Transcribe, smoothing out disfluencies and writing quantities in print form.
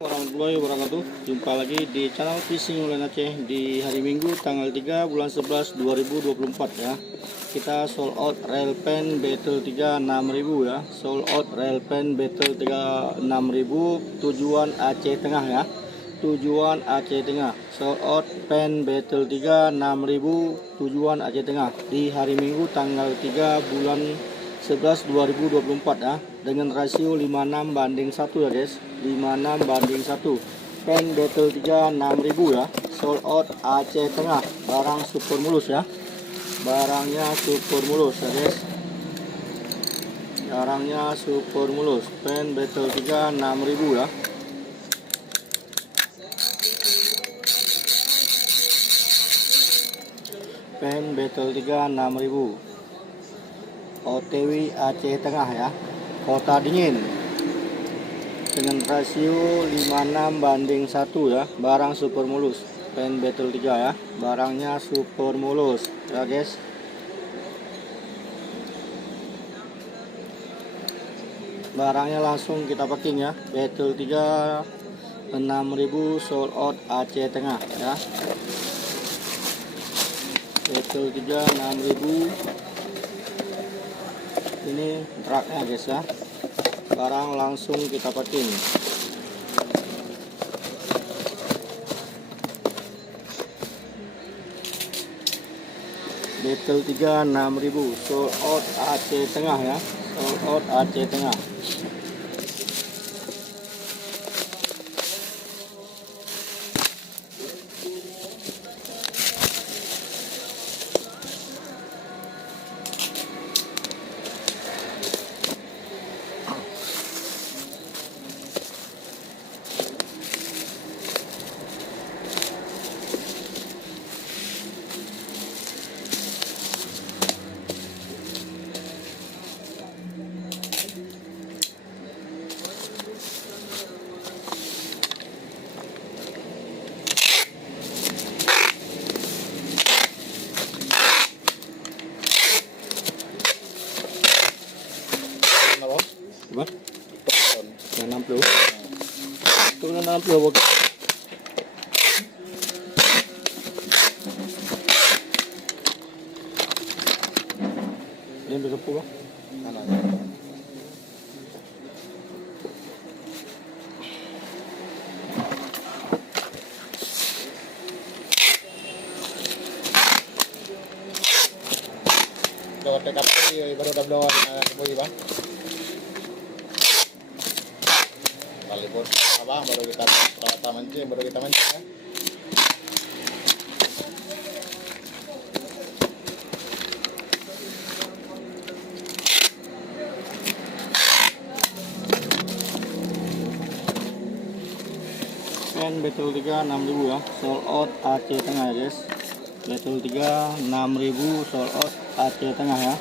Warahmatullahi wabarakatuh. Jumpa lagi di channel Fishing Online Aceh di hari Minggu tanggal 3 bulan 11 2024 ya. Kita sold out rail pen battle 3 6000 ya. Sold out rail pen battle 3 6000 tujuan Aceh Tengah ya. Tujuan Aceh Tengah. Sold out pen battle 3 6000 tujuan Aceh Tengah di hari Minggu tanggal 3 bulan 11 2024 ya, dengan rasio 56:1 ya guys, 56:1. Pen battle 3 6000 ya, sold out Aceh Tengah, barang super mulus ya, barangnya super mulus ya guys, barangnya super mulus. Pen battle 3 6000 ya. Pen battle 3 6000 OTW Aceh Tengah ya, kota dingin, dengan rasio 56:1 ya, barang super mulus. Pen battle 3 ya, barangnya super mulus ya guys. Barangnya langsung kita packing ya. Battle 3 6000 sold out Aceh Tengah ya. Battle 3 6000 ini truknya guys ya, barang langsung kita packing. Battle 3 6000 sold out Aceh Tengah ya, sold out Aceh Tengah. Coba. Yang 60. Itu kan 60 bok. Ini berapa bok? Dapat TKP baru double kembali bang. Kali bos abang baru kita mancing ya. Pen battle 3 6000 ya, sold out Aceh Tengah ya guys. Battle 3 6000 sold out Aceh Tengah ya.